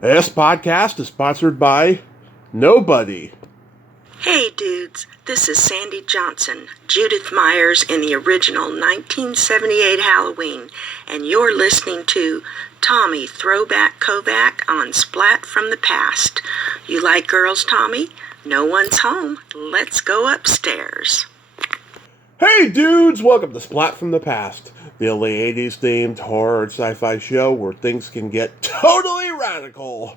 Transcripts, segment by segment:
This podcast is sponsored by nobody. Hey dudes, this is Sandy Johnson, Judith Myers in the original 1978 Halloween, and you're listening to Tommy Throwback Kovac on Splat from the Past. You like girls, Tommy? No one's home. Let's go upstairs. Hey dudes, welcome to Splat from the Past, the only 80s themed horror and sci-fi show where things can get totally radical.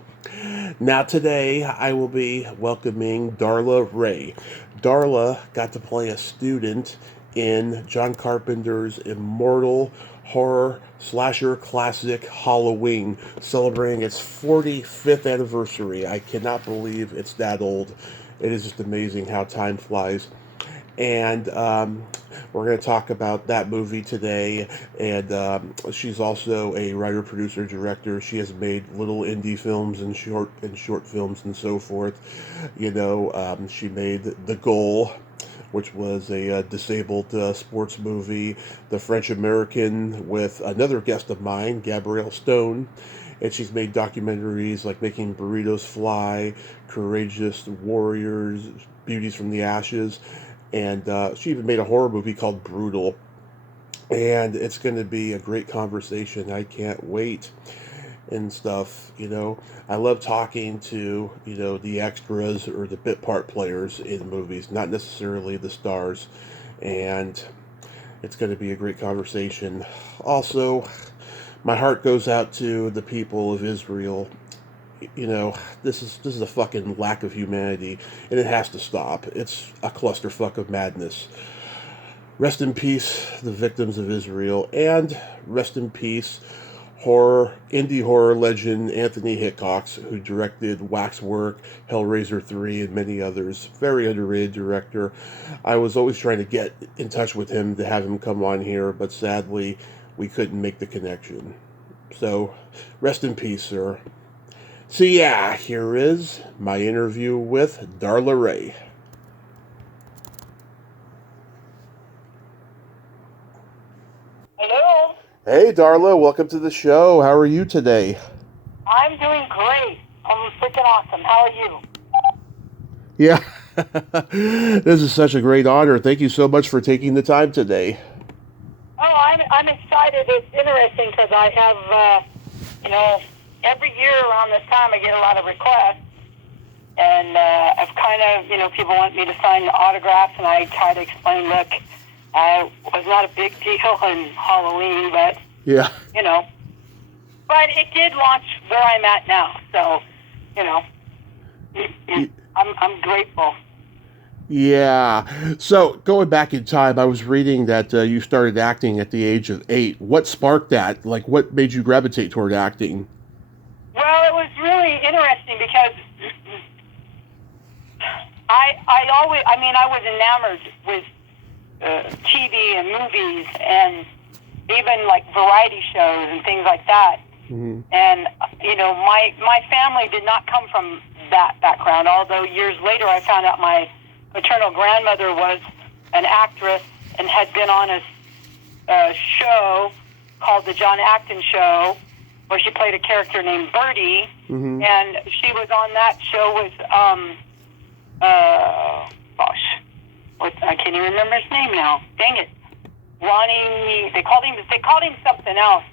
Now today I will be welcoming Darla Rae. Darla got to play a student in John Carpenter's immortal horror slasher classic Halloween, celebrating its 45th anniversary. I cannot believe it's that old. It is just amazing how time flies. And we're going to talk about that movie today. And she's also a writer, producer, director. She has made little indie films and short films and so forth. She made The Goal, which was a disabled sports movie. The French American with another guest of mine, Gabrielle Stone. And she's made documentaries like Making Burritos Fly, Courageous Warriors, Beauties from the Ashes. And she even made a horror movie called Brutal. And it's going to be a great conversation. I can't wait and stuff. I love talking to, the extras or the bit part players in movies, not necessarily the stars. And it's going to be a great conversation. Also, my heart goes out to the people of Israel. This is a fucking lack of humanity, and it has to stop. It's a clusterfuck of madness. Rest in peace, the victims of Israel, and rest in peace, indie horror legend Anthony Hickox, who directed Waxwork, Hellraiser 3, and many others. Very underrated director. I was always trying to get in touch with him to have him come on here, but sadly, we couldn't make the connection. So, rest in peace, sir. So yeah, here is my interview with Darla Rae. Hello. Hey Darla, welcome to the show. How are you today? I'm doing great. I'm freaking awesome. How are you? Yeah, this is such a great honor. Thank you so much for taking the time today. Oh, I'm excited. It's interesting because I have, every year around this time I get a lot of requests, and I've kind of, people want me to sign autographs, and I try to explain, look, I was not a big deal in Halloween, but, Yeah. But it did launch where I'm at now, so, I'm grateful. Yeah. So going back in time, I was reading that you started acting at the age of 8. What sparked that? Like, what made you gravitate toward acting? Well, it was really interesting because I was enamored with TV and movies and even like variety shows and things like that. Mm-hmm. And, my family did not come from that background, although years later I found out my maternal grandmother was an actress and had been on a show called The John Acton Show, where she played a character named Birdie, Mm-hmm. and she was on that show with, I can't even remember his name now. Dang it. Ronnie, they called him something else,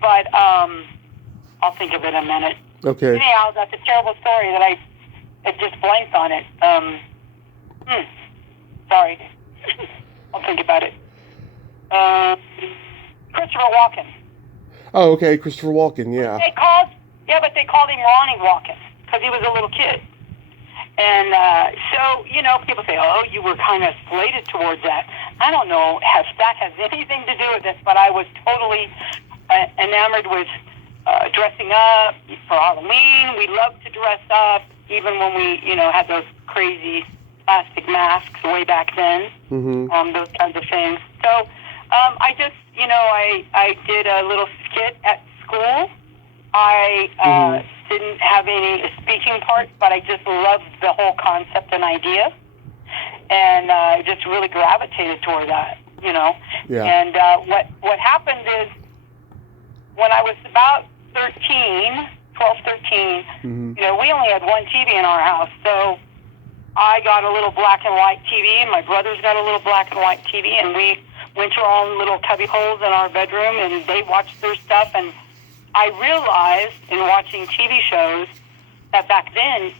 but, I'll think of it in a minute. Okay. Anyhow, that's a terrible story that I just blanked on it. Sorry. I'll think about it. Christopher Walken. Oh, okay, Christopher Walken, yeah. But they called him Ronnie Walken because he was a little kid. And so, people say, oh, you were kind of slated towards that. I don't know if that has anything to do with it, but I was totally enamored with dressing up for Halloween. We loved to dress up, even when we, had those crazy plastic masks way back then, Mm-hmm. those kinds of things. So I just, I did a little skit at school. I didn't have any speaking parts, but I just loved the whole concept and idea. And I just really gravitated toward that, Yeah. And what happened is when I was about 13, 12, 13. Mm-hmm. You know, we only had one TV in our house, so I got a little black and white TV, and my brothers got a little black and white TV, and we went to our own little cubby holes in our bedroom, and they watched their stuff. And I realized in watching TV shows that back then,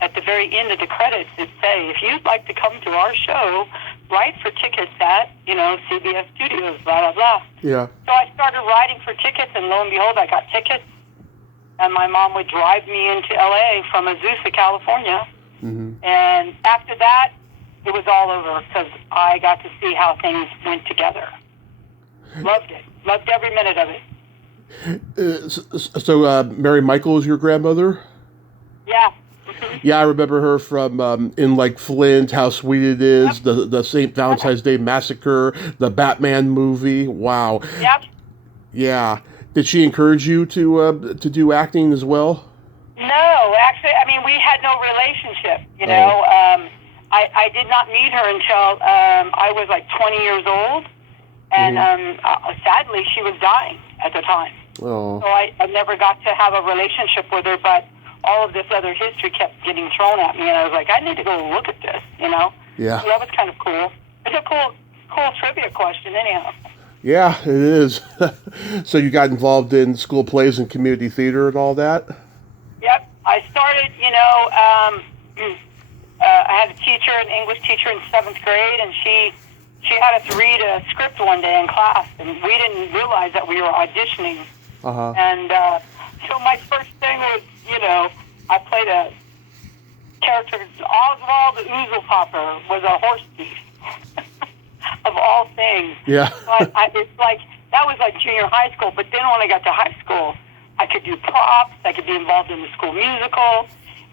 at the very end of the credits, it'd say, if you'd like to come to our show, write for tickets at, you know, CBS Studios, blah, blah, blah. Yeah. So I started writing for tickets, and lo and behold, I got tickets. And my mom would drive me into L.A. from Azusa, California. Mm-hmm. And after that, it was all over because I got to see how things went together. Loved it. Loved every minute of it. So Mary Michael is your grandmother? Yeah. Yeah, I remember her from In Like Flint, How Sweet It Is, Yep. the St. Valentine's Day Massacre, the Batman movie. Wow. Yep. Yeah. Did she encourage you to do acting as well? No, actually, I mean, we had no relationship, you know. I did not meet her until I was like 20 years old, and sadly, she was dying at the time. Oh. So I never got to have a relationship with her, but all of this other history kept getting thrown at me, and I was like, I need to go look at this, you know? Yeah. So that was kind of cool. It's a cool trivia question, anyhow. Yeah, it is. So you got involved in school plays and community theater and all that? Yep. I started, you know, I had a teacher, an English teacher in 7th grade, and she had us read a script one day in class, and we didn't realize that we were auditioning. Uh-huh. And so my first thing was, you know, I played a character, Oswald the Oozle Popper was a horse thief, of all things. Yeah. But it's like, that was like junior high school, but then when I got to high school, I could do props, I could be involved in the school musical,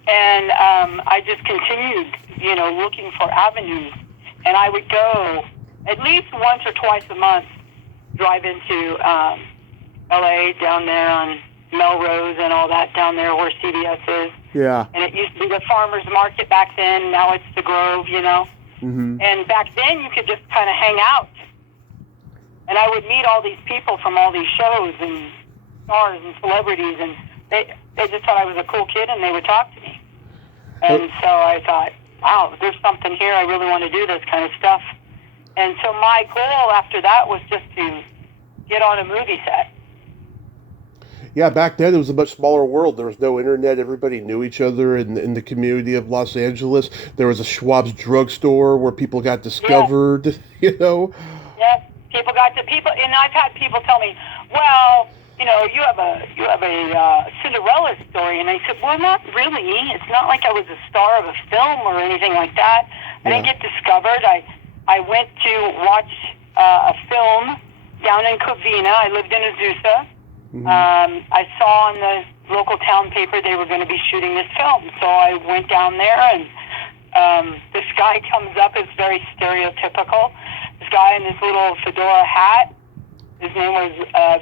and I just continued, you know, looking for avenues. And I would go at least once or twice a month, drive into L.A. down there on Melrose and all that down there where CBS is. Yeah. And it used to be the farmer's market back then. Now it's the Grove, you know. Mm-hmm. And back then you could just kind of hang out. And I would meet all these people from all these shows and stars and celebrities, and they just thought I was a cool kid, and they would talk to me. And so I thought, wow, there's something here. I really want to do this kind of stuff. And so my goal after that was just to get on a movie set. Yeah, back then it was a much smaller world. There was no internet. Everybody knew each other in the community of Los Angeles. There was a Schwab's drugstore where people got discovered, you know? Yes, people got to people, and I've had people tell me, well, you know, you have a Cinderella story, and I said, well, not really. It's not like I was a star of a film or anything like that. I didn't get discovered. I went to watch a film down in Covina. I lived in Azusa. Mm-hmm. I saw in the local town paper they were going to be shooting this film, so I went down there, and this guy comes up. It's very stereotypical. This guy in this little fedora hat. His name was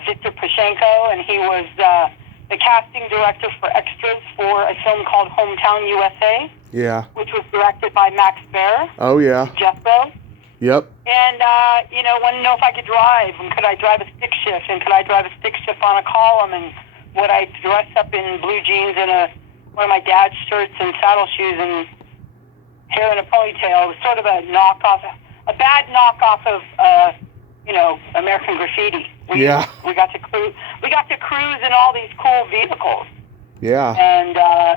Victor Pashenko, and he was the casting director for extras for a film called Hometown USA. Yeah. Which was directed by Max Baer. Oh, yeah. Jethro. Yep. And, you know, wanted to know if I could drive, and could I drive a stick shift, and could I drive a stick shift on a column, and would I dress up in blue jeans and one of my dad's shirts and saddle shoes and hair in a ponytail. It was sort of a bad knockoff of, you know, American Graffiti. We got to cruise in all these cool vehicles. Yeah. And,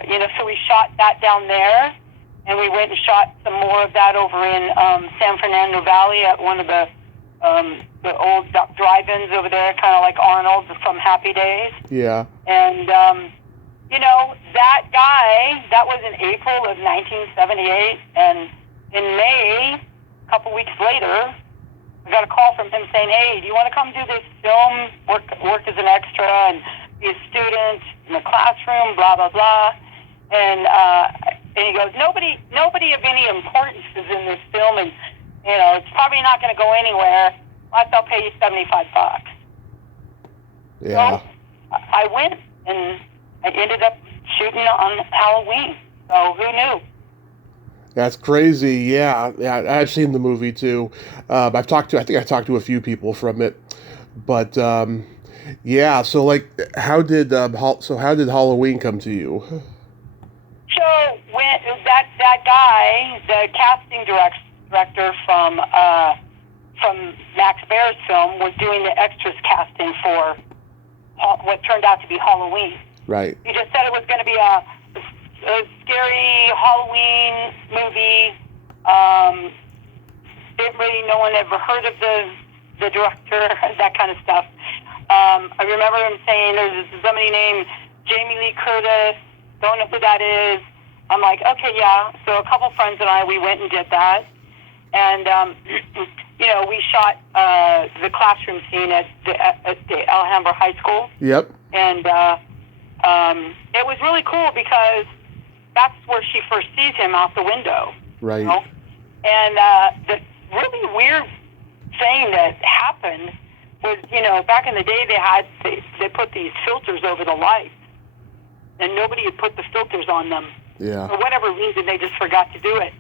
you know, so we shot that down there. And we went and shot some more of that over in San Fernando Valley at one of the old drive-ins over there, kind of like Arnold's from Happy Days. Yeah. And, you know, that guy, that was in April of 1978. And in May, a couple weeks later, I got a call from him saying, hey, do you want to come do this film, work as an extra and be a student in the classroom, blah, blah, blah. And he goes, nobody of any importance is in this film, and, you know, it's probably not going to go anywhere. I'll pay you $75. Yeah. So I went, and I ended up shooting on Halloween. So who knew? That's crazy. Yeah. I've seen the movie too. I think I talked to a few people from it, but Yeah. So like, how did how did Halloween come to you? So when that guy, the casting director from Max Baer's film, was doing the extras casting for what turned out to be Halloween. Right. He just said it was going to be a scary Halloween movie. Didn't really, no one ever heard of the director, that kind of stuff. I remember him saying there's somebody named Jamie Lee Curtis. Don't know who that is. I'm like, okay, yeah. So a couple friends and I, we went and did that. And, we shot the classroom scene at the Alhambra High School. Yep. And it was really cool because that's where she first sees him out the window. Right. You know? And the really weird thing that happened was, back in the day they put these filters over the lights. And nobody had put the filters on them. Yeah. For whatever reason, they just forgot to do it.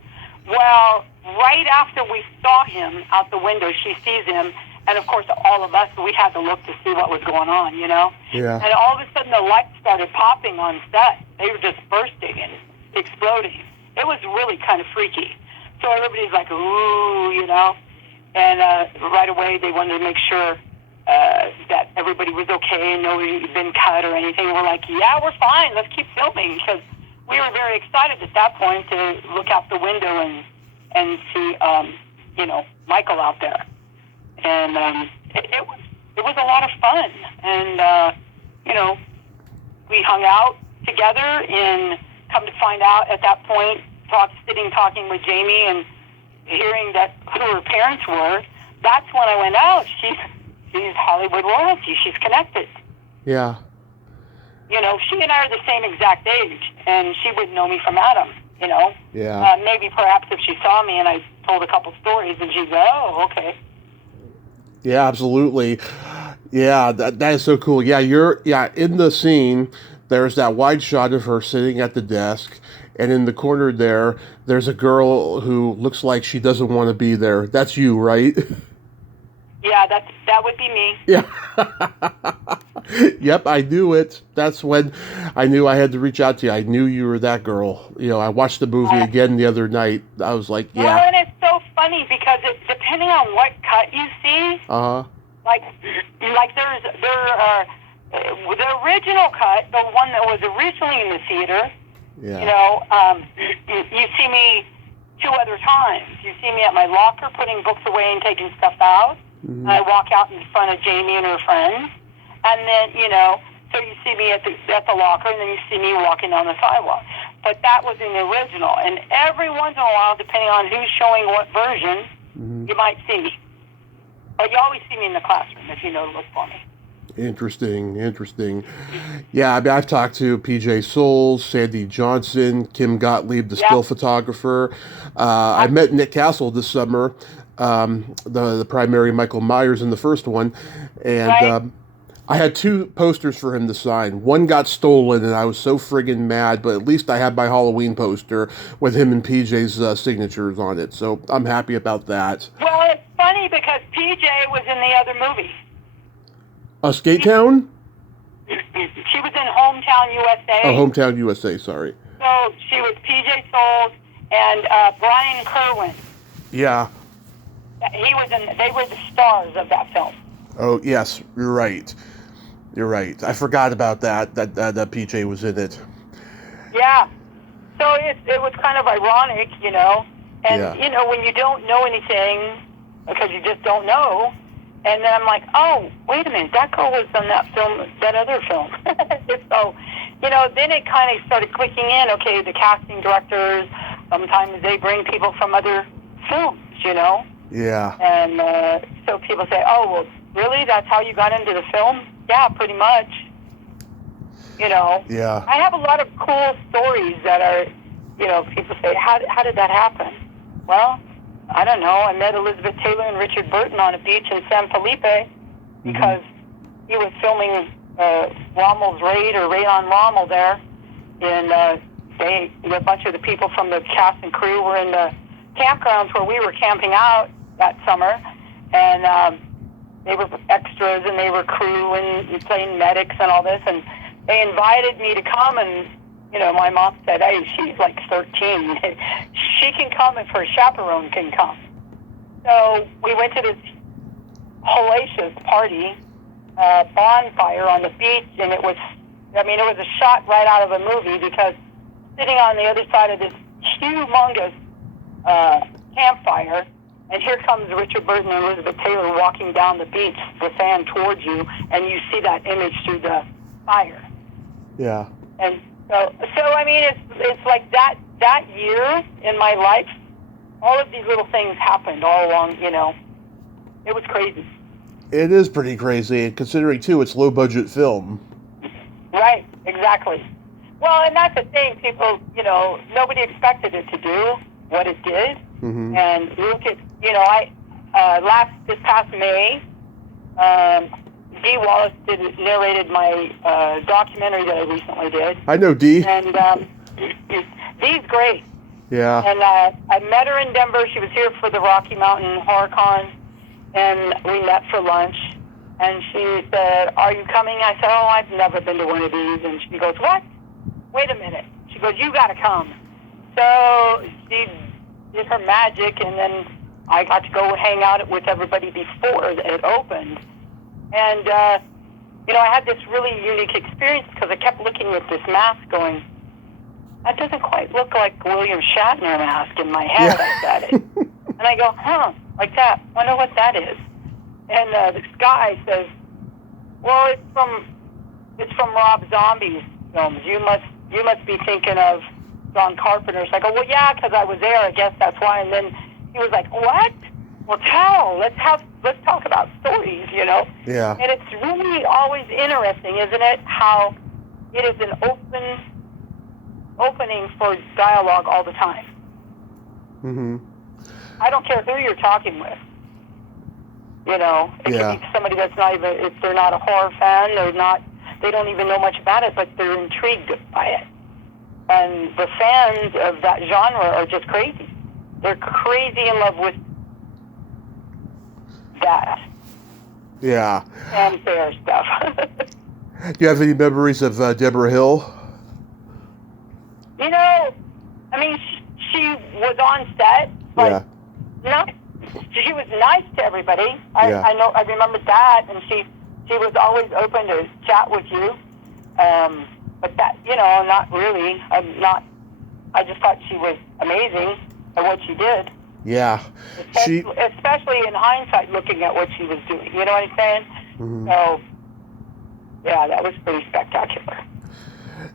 Well, right after we saw him out the window, she sees him, and of course, all of us, we had to look to see what was going on, Yeah. And all of a sudden, the lights started popping on set. They were just bursting and exploding. It was really kind of freaky. So everybody's like, ooh, And right away, they wanted to make sure that everybody was okay and nobody had been cut or anything. We're like, yeah, we're fine. Let's keep filming, because we were very excited at that point to look out the window and see, Michael out there. And it was a lot of fun. And, we hung out together, and come to find out at that point, talking with Jamie and hearing that who her parents were, that's when I went, oh, she's Hollywood royalty. She's connected. Yeah. She and I are the same exact age, and she wouldn't know me from Adam, Yeah. Maybe perhaps if she saw me and I told a couple stories, and she'd go, oh, okay. Yeah, absolutely. Yeah, that is so cool. Yeah, in the scene, there's that wide shot of her sitting at the desk, and in the corner there's a girl who looks like she doesn't want to be there. That's you, right? Yeah, that would be me. Yeah. Yep, I knew it. That's when I knew I had to reach out to you. I knew you were that girl. I watched the movie again the other night. I was like, yeah. Well, and it's so funny because depending on what cut you see, like there are the original cut, the one that was originally in the theater. Yeah. You see me 2 other times. You see me at my locker putting books away and taking stuff out. Mm-hmm. I walk out in front of Jamie and her friends, and then so you see me at the locker, and then you see me walking on the sidewalk. But that was in the original, and every once in a while, depending on who's showing what version, you might see me. But you always see me in the classroom if you know to look for me. Interesting. Yeah, I mean, I've talked to PJ Souls, Sandy Johnson, Kim Gottlieb, the still photographer. I met Nick Castle this summer, the primary Michael Myers in the first one, and I had 2 posters for him to sign. One got stolen, and I was so friggin' mad, but at least I had my Halloween poster with him and PJ's signatures on it, so I'm happy about that. Well, it's funny because PJ was in the other movie. Skate Town? She was in Hometown USA. Oh, Hometown USA, sorry. So she was PJ Souls and Brian Kerwin. Yeah. They were the stars of that film. Oh, yes, you're right. I forgot about that PJ was in it. Yeah. So it was kind of ironic, And, when you don't know anything, because you just don't know, and then I'm like, oh, wait a minute, that girl was on that film, that other film. So, then it kind of started clicking in, okay, the casting directors, sometimes they bring people from other films, Yeah. And so people say, oh, well, really? That's how you got into the film? Yeah, pretty much. Yeah. I have a lot of cool stories that are, people say, how did that happen? Well, I don't know. I met Elizabeth Taylor and Richard Burton on a beach in San Felipe because he was filming Rommel's Raid or Raid on Rommel there. And a bunch of the people from the cast and crew were in the campgrounds where we were camping out that summer. And they were extras and they were crew and playing medics and all this, and they invited me to come, and my mom said, hey, she's like 13. She can come if her chaperone can come. So we went to this hellacious party, bonfire on the beach, and it was a shot right out of a movie, because sitting on the other side of this humongous campfire, and here comes Richard Burton and Elizabeth Taylor walking down the beach, the sand towards you, and you see that image through the fire. Yeah. And so I mean, it's like that year in my life, all of these little things happened all along, It was crazy. It is pretty crazy, considering, too, it's low-budget film. Right, exactly. Well, and that's the thing, people, nobody expected it to do what it did. Mm-hmm. And look at, this past May, Dee Wallace narrated my documentary that I recently did. I know Dee. And Dee's great. Yeah. And I met her in Denver. She was here for the Rocky Mountain Horror Con, and we met for lunch. And she said, are you coming? I said, oh, I've never been to one of these. And she goes, what? Wait a minute. She goes, you got to come. So she did her magic, and then I got to go hang out with everybody before it opened. And, I had this really unique experience, because I kept looking at this mask going, that doesn't quite look like William Shatner mask in my head. Yeah. I said it. And I go, like that. Wonder what that is. And this guy says, well, it's from Rob Zombie's films. You must be thinking of John Carpenter. So I go, well, yeah, because I was there. I guess that's why. And then he was like, what? Well, tell. Let's talk about stories, Yeah. And it's really always interesting, isn't it? How it is an opening for dialogue all the time. Mm-hmm. I don't care who you're talking with. It Yeah. could be somebody that's not even, if they're not a horror fan, they don't even know much about it, but they're intrigued by it. And the fans of that genre are just crazy. They're crazy in love with that Yeah. fanfare stuff. Do you have any memories of Deborah Hill? I mean, she was on set, but Yeah. she was nice to everybody. Yeah. I remember that, and she was always open to chat with you. But that, not really. I just thought she was amazing at what she did. Yeah. Especially in hindsight, looking at what she was doing. You know what I'm saying? Mm-hmm. So, yeah, that was pretty spectacular.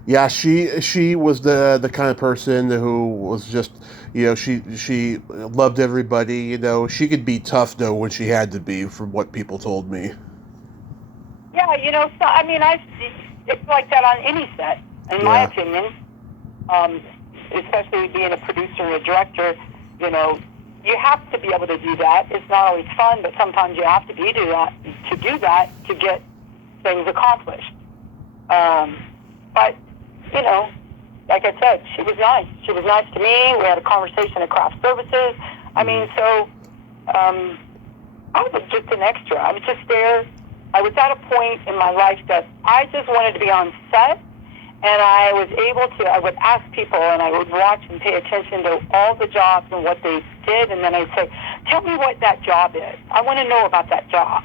Yeah, she was the kind of person who was just, she loved everybody. She could be tough, though, when she had to be, from what people told me. Yeah, it's like that on any set, in my opinion. Especially being a producer and a director, you have to be able to do that. It's not always fun, but sometimes you have to do that to get things accomplished. But, like I said, she was nice. She was nice to me. We had a conversation at craft services. I mean, so I was just an extra. I was just there. I was at a point in my life that I just wanted to be on set, and I would ask people, and I would watch and pay attention to all the jobs and what they did, and then I'd say, tell me what that job is. I want to know about that job.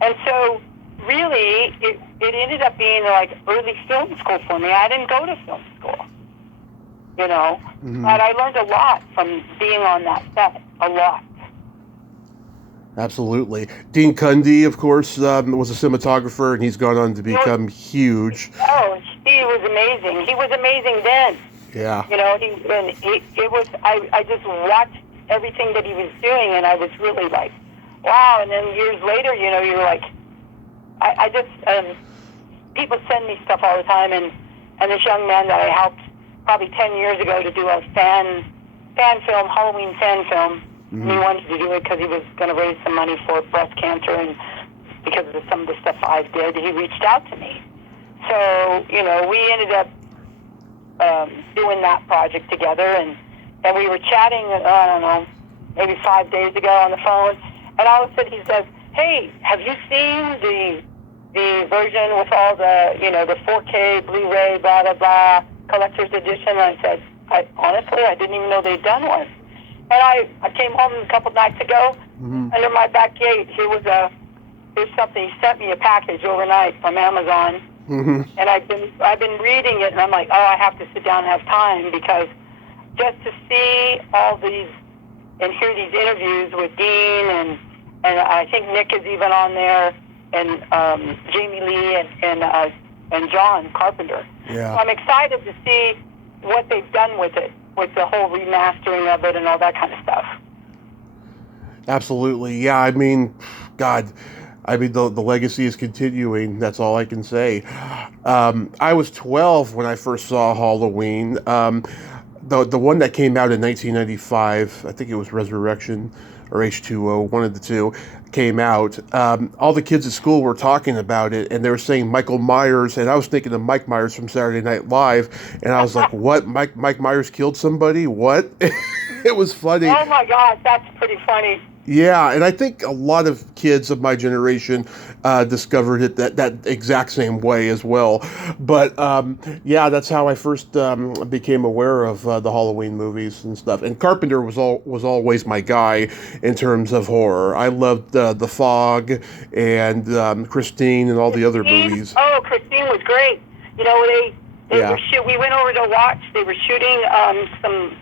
And so really, it ended up being like early film school for me. I didn't go to film school, Mm-hmm. but I learned a lot from being on that set, a lot. Absolutely. Dean Cundy, of course, was a cinematographer, and he's gone on to become huge. Oh, he was amazing. He was amazing then. Yeah. I just watched everything that he was doing, and I was really like, wow. And then years later, you're like, people send me stuff all the time, and this young man that I helped probably 10 years ago to do a fan film, Halloween fan film. Mm-hmm. And he wanted to do it because he was going to raise some money for breast cancer, and because of some of the stuff I did, he reached out to me. So, we ended up doing that project together, and we were chatting, I don't know, maybe 5 days ago on the phone, and all of a sudden he says, hey, have you seen the version with all the, the 4K, Blu-ray, blah, blah, blah, collector's edition? And I said, honestly, I didn't even know they'd done one. And I came home a couple nights ago, under my back gate, here's something. He sent me a package overnight from Amazon, and I've been reading it, and I'm like, oh, I have to sit down and have time, because just to see all these and hear these interviews with Dean, and I think Nick is even on there, and Jamie Lee and John Carpenter. Yeah. So I'm excited to see what they've done with it, with the whole remastering of it and all that kind of stuff. Absolutely. Yeah, I mean, God, the legacy is continuing. That's all I can say. I was 12 when I first saw Halloween. The one that came out in 1995, I think it was Resurrection or H2O, one of the two, came out. All the kids at school were talking about it, and they were saying Michael Myers, and I was thinking of Mike Myers from Saturday Night Live, and I was like, what? Mike Myers killed somebody? What? It was funny. Oh my gosh, that's pretty funny. Yeah, and I think a lot of kids of my generation discovered it that exact same way as well. But yeah, that's how I first became aware of the Halloween movies and stuff. And Carpenter was always my guy in terms of horror. I loved The Fog and Christine and all the other movies. Oh, Christine was great. You know, they were we went over to watch. They were shooting some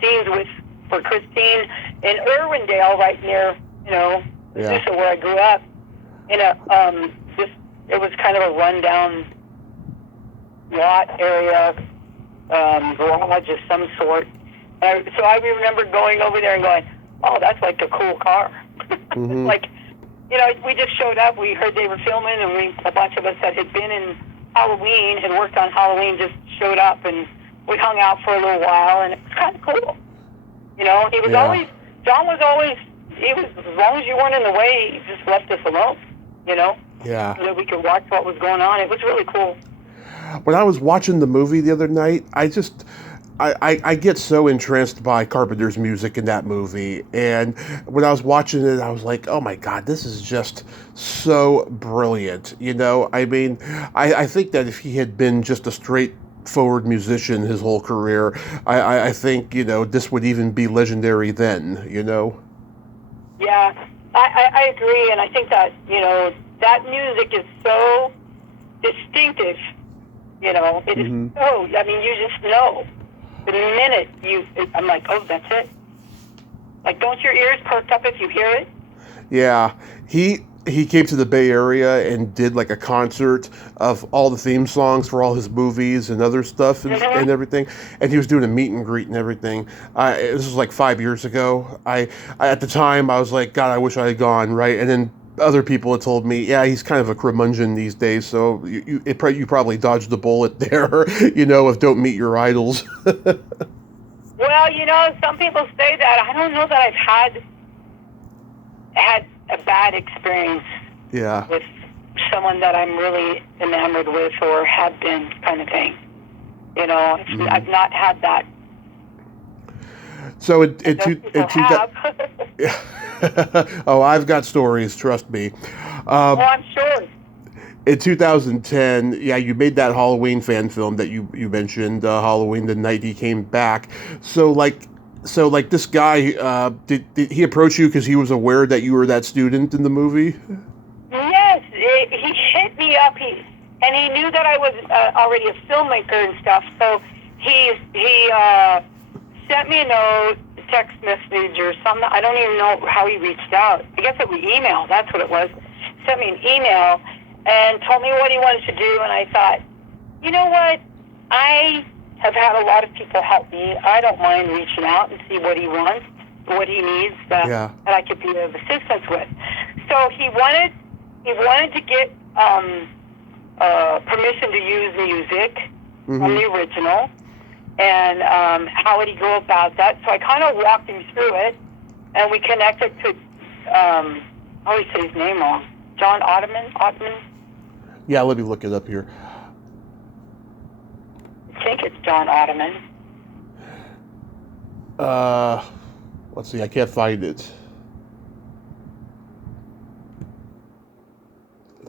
scenes for Christine in Irwindale, right near, Azusa, where I grew up. It was kind of a rundown lot area, garage of some sort. So I remember going over there and going, oh, that's like a cool car. Like, we just showed up. We heard they were filming, and a bunch of us that had been in Halloween, had worked on Halloween, just showed up, and we hung out for a little while, and it was kind of cool. John was always, as long as you weren't in the way, he just left us alone, Yeah. So that we could watch what was going on. It was really cool. When I was watching the movie the other night, I get so entranced by Carpenter's music in that movie. And when I was watching it, I was like, oh my God, this is just so brilliant. I mean, I think that if he had been just a straightforward musician his whole career, I think, this would even be legendary then, Yeah, I agree. And I think that, that music is so distinctive, it is so, I mean, you just know. The minute I'm like, oh, that's it. Like, don't your ears perk up if you hear it? Yeah, he came to the Bay Area and did like a concert of all the theme songs for all his movies and other stuff and everything. And he was doing a meet and greet and everything. This was like 5 years ago. I at the time I was like, God, I wish I had gone, right? And then other people had told me, yeah, he's kind of a curmudgeon these days, so you probably dodged the bullet there, of don't meet your idols. Well, some people say that. I don't know that I've had a bad experience with someone that I'm really enamored with or have been, kind of thing. I've not had that. So oh, I've got stories, trust me. I'm sure. In 2010, you made that Halloween fan film that you mentioned, Halloween the Night He Came Back. So this guy, did he approach you because he was aware that you were that student in the movie? Yes, he hit me up, and he knew that I was already a filmmaker and stuff. So he sent me a note, text message or something. I don't even know how he reached out. I guess it was email. That's what it was. Sent me an email and told me what he wanted to do. And I thought, you know what? I have had a lot of people help me. I don't mind reaching out and see what he wants, what he needs that I could be of assistance with. So he wanted to get permission to use music from the original. And how would he go about that? So I kind of walked him through it, and we connected to, I always say his name wrong, John Ottman? Yeah, let me look it up here. I think it's John Ottman. Let's see, I can't find it.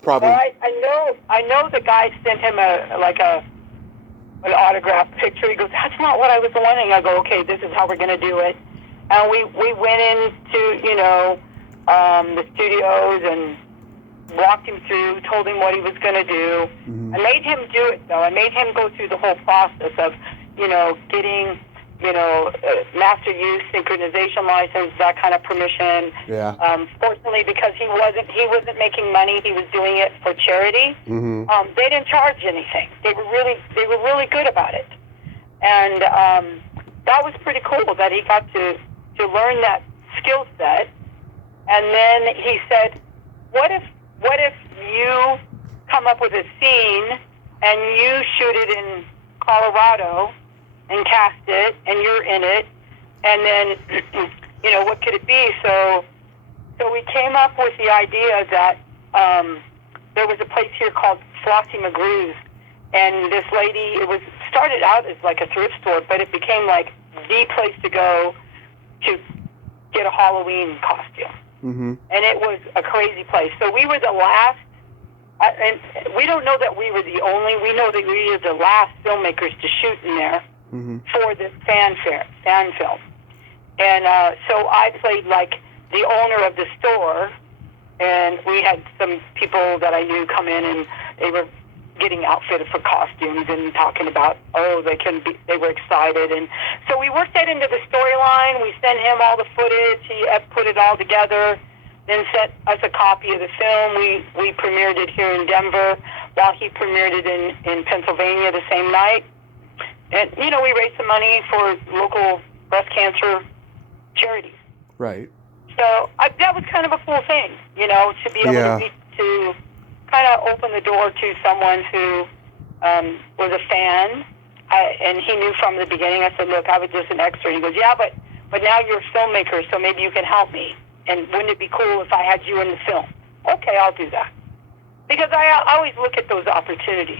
probably. Well, I know the guy sent him an autographed picture. He goes, "That's not what I was wanting." I go, "Okay, this is how we're going to do it." And we went into, the studios and walked him through, told him what he was going to do. Mm-hmm. I made him do it, though. I made him go through the whole process of, getting, master use, synchronization license, that kind of permission. Yeah. Fortunately, because he wasn't making money, he was doing it for charity. Mm-hmm. They didn't charge anything. They were really good about it, and that was pretty cool that he got to learn that skill set. And then he said, what if you come up with a scene and you shoot it in Colorado and cast it and you're in it, and then what could it be? So we came up with the idea that there was a place here called Flossie McGrew's, and this lady, it started out as like a thrift store, but it became like the place to go to get a Halloween costume. Mm-hmm. And it was a crazy place. So we were the last, and we don't know that we were the only, we know that we were the last filmmakers to shoot in there for this fan film. And so I played like the owner of the store, and we had some people that I knew come in, and they were getting outfitted for costumes and talking about, they were excited. And so we worked that into the storyline. We sent him all the footage. He put it all together, then sent us a copy of the film. We premiered it here in Denver while he premiered it in Pennsylvania the same night. And, we raised some money for local breast cancer charities. Right. So that was kind of a cool thing, to be able to kind of open the door to someone who was a fan, and he knew from the beginning. I said, "Look, I was just an extra." He goes, "Yeah, but now you're a filmmaker, so maybe you can help me. And wouldn't it be cool if I had you in the film?" "Okay, I'll do that." Because I always look at those opportunities,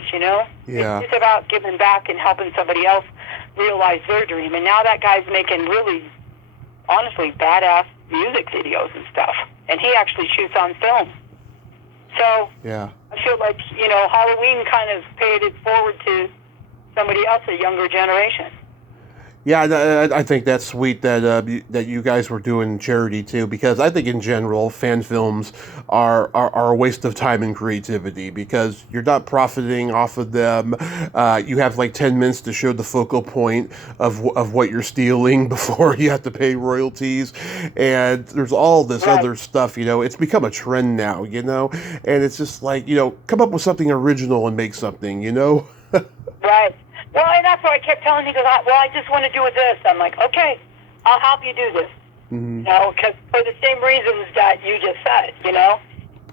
Yeah. It's about giving back and helping somebody else realize their dream. And now that guy's making really, honestly, badass music videos and stuff. And he actually shoots on film. So yeah. I feel like, Halloween kind of paid it forward to somebody else, a younger generation. Yeah, I think that's sweet that you guys were doing charity too, because I think in general fan films are a waste of time and creativity because you're not profiting off of them. You have like 10 minutes to show the focal point of what you're stealing before you have to pay royalties, and there's all this other stuff. It's become a trend now. And it's just like come up with something original and make something. Right. Well, and that's what I kept telling him. He goes, "Well, I just want to do this." I'm like, "Okay, I'll help you do this." Mm-hmm. Because for the same reasons that you just said,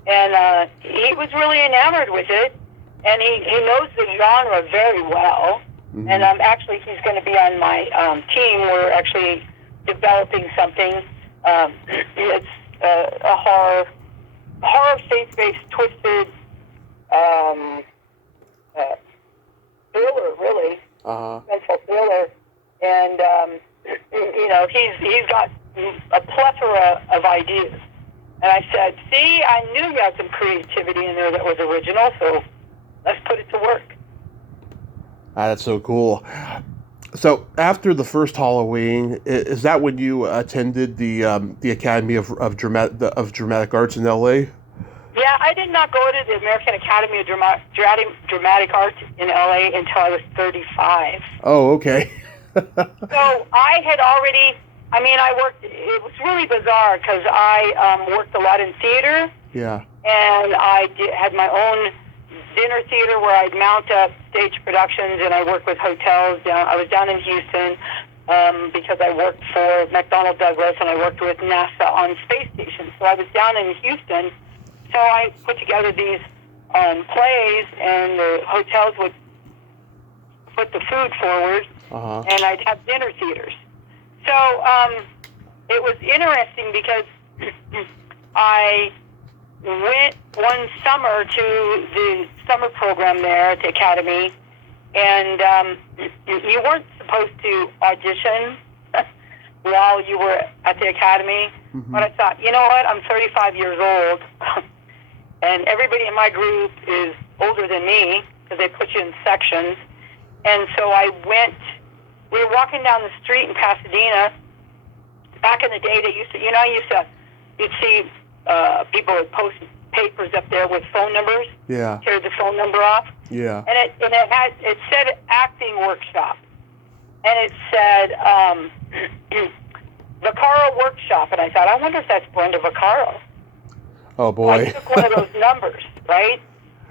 And he was really enamored with it, and he knows the genre very well. Mm-hmm. And actually, he's going to be on my team. We're actually developing something. It's a horror faith-based, twisted thriller, really. Mental thriller. And, he's got a plethora of ideas. And I said, "See, I knew you had some creativity in there that was original, so let's put it to work." That's so cool. So after the first Halloween, is that when you attended the Academy of Dramatic Arts in L.A.? Yeah, I did not go to the American Academy of Dramatic Arts in L.A. until I was 35. Oh, okay. So I had already, I worked, it was really bizarre because I worked a lot in theater. Yeah. And I had my own dinner theater where I'd mount up stage productions, and I worked with hotels. I was down in Houston because I worked for McDonnell Douglas, and I worked with NASA on space stations. So I was down in Houston. So I put together these plays, and the hotels would put the food forward, and I'd have dinner theaters. So it was interesting because I went one summer to the summer program there at the Academy, and you weren't supposed to audition while you were at the Academy. Mm-hmm. But I thought, you know what, I'm 35 years old. and everybody in my group is older than me because they put you in sections. And so we were walking down the street in Pasadena. Back in the day, they used to, you'd see people would post papers up there with phone numbers. Yeah. Tear the phone number off. Yeah. And it said acting workshop. And it said Vaccaro workshop. And I thought, I wonder if that's Brenda Vaccaro. Oh, boy. So I took one of those numbers, right?